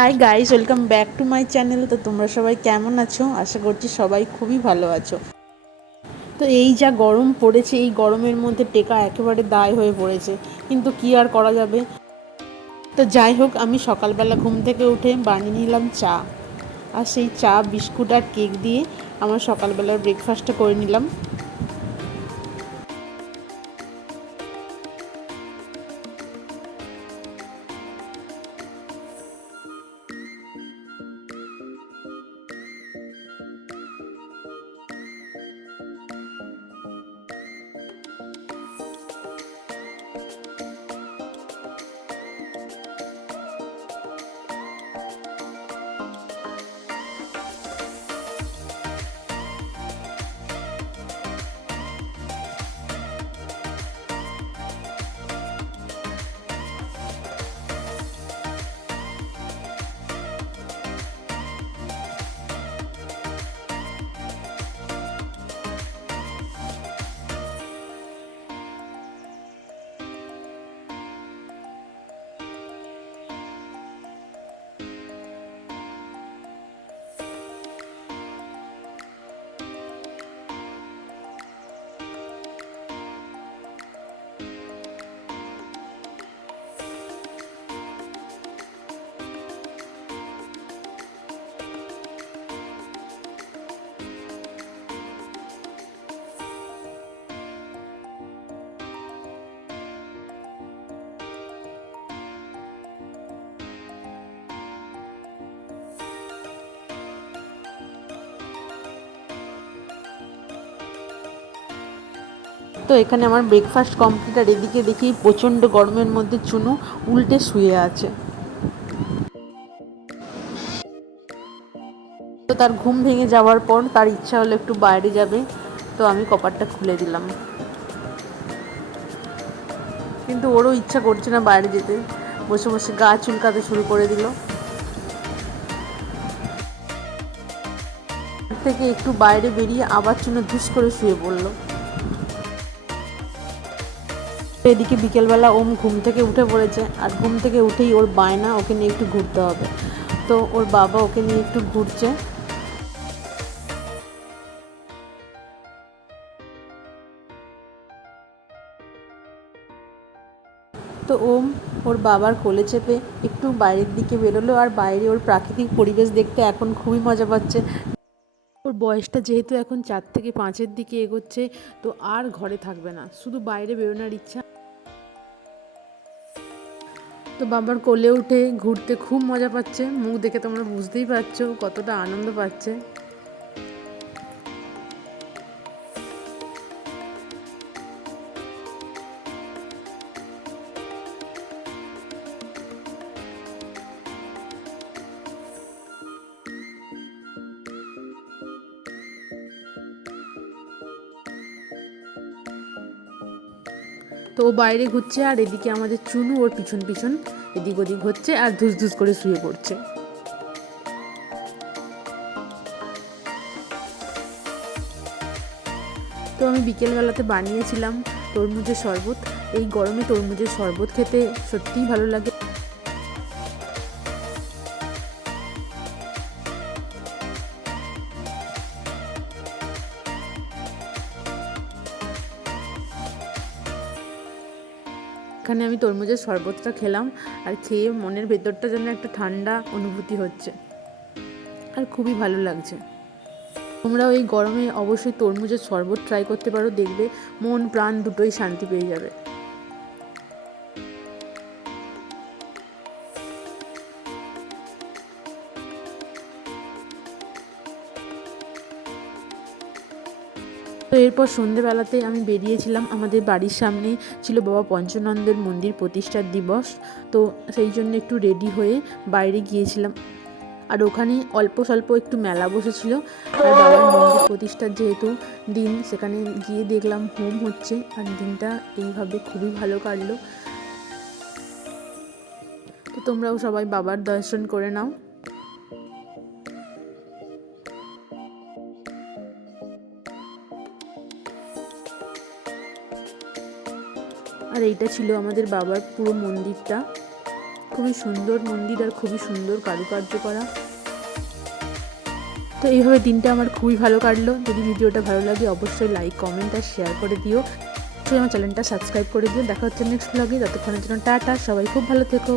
Hi guys welcome back to my channel তো তোমরা সবাই কেমন আছো? আশা করছি সবাই খুবই ভালো আছো। তো এই যা গরম পড়েছে, এই গরমের মধ্যে টেকা একেবারে দায় হয়ে পড়েছে। কিন্তু কি আর করা যাবে? তো যাই হোক, আমি সকালবেলা ঘুম থেকে উঠে বানিয়ে নিলাম চা। আর সেই চা, বিস্কুট আর কেক দিয়ে আমার সকালবেলার ব্রেকফাস্টটা করে নিলাম। তো এখানে আমার ব্রেকফাস্ট কমপ্লিট আর এদিকে দেখি প্রচণ্ড গরমের মধ্যে চুনু উল্টে শুয়ে আছে। তো তার ঘুম ভেঙে যাওয়ার পর তার ইচ্ছা হলো একটু বাইরে যাবে, তো আমি কপারটা খুলে দিলাম। কিন্তু ওরও ইচ্ছা করছে না বাইরে যেতে। বসে বসে গা চুলকাতে শুরু করে দিল। থেকে একটু বাইরে বেরিয়ে আবার চুনো ধুস করে শুয়ে পড়ল। এদিকে বিকেলবেলা ওম ঘুম থেকে উঠে পড়েছে। আর ঘুম থেকে উঠেই ওর বায়না ওকে নিয়ে একটু ঘুরতে হবে। তো ওর বাবা ওকে নিয়ে একটু ঘুরছে। তো ওম ওর বাবার কোলে চেপে একটু বাইরের দিকে বেরোলো আর বাইরে ওর প্রাকৃতিক পরিবেশ দেখতে এখন খুবই মজা পাচ্ছে। ওর বয়সটা যেহেতু এখন চার থেকে পাঁচের দিকে এগোচ্ছে, তো আর ঘরে থাকবে না। শুধু বাইরে বেরোনোর ইচ্ছা তো বাবার কোলে উঠে ঘুরতে খুব মজা পাচ্ছে। মুখ দেখে তোমরা বুঝতেই পারছ কতটা আনন্দ পাচ্ছে। তো বাইরে ঘুরছে আর এদিকে আমাদের চুনু ওর পিছন পিছন এদিক ওদিক হচ্ছে আর ধুস ধুস করে শুয়ে পড়ছে। তো আমি বিকেলবেলাতে বানিয়েছিলাম তরমুজের শরবত। এই গরমে তরমুজের শরবত খেতে সত্যিই ভালো লাগে। এখানে আমি তরমুজের শরবতটা খেলাম আর খেয়ে মনের ভেতরটা যেন একটা ঠান্ডা অনুভূতি হচ্ছে। আর খুবই ভালো লাগছে। তোমরা ওই গরমে অবশ্যই তরমুজের শরবত ট্রাই করতে পারো, দেখবে মন প্রাণ দুটোই শান্তি পেয়ে যাবে। তো এরপর সন্ধেবেলাতে আমি বেরিয়েছিলাম। আমাদের বাড়ির সামনে ছিল বাবা পঞ্চনন্দের মন্দির প্রতিষ্ঠার দিবস। তো সেই জন্য একটু রেডি হয়ে বাইরে গিয়েছিলাম। আর ওখানে অল্প স্বল্প একটু মেলা বসেছিল। আর বাবার মন্দির প্রতিষ্ঠার যেহেতু দিন, সেখানে গিয়ে দেখলাম হোম হচ্ছে। আর দিনটা এইভাবে খুবই ভালো কাটলো। তো তোমরাও সবাই বাবার দর্শন করে নাও। আর এইটা ছিল আমাদের বাবার পুরো মন্দিরটা। খুবই সুন্দর মন্দির আর খুবই সুন্দর কারুকার্য করা। তো এইভাবে দিনটা আমার খুবই ভালো কাটলো। যদি ভিডিওটা ভালো লাগে, অবশ্যই লাইক কমেন্ট আর শেয়ার করে দিও। তো আমার চ্যানেলটা সাবস্ক্রাইব করে দিও। দেখা হচ্ছে নেক্সট ব্লগে ততক্ষণের জন্য টাটা। সবাই খুব ভালো থেকো.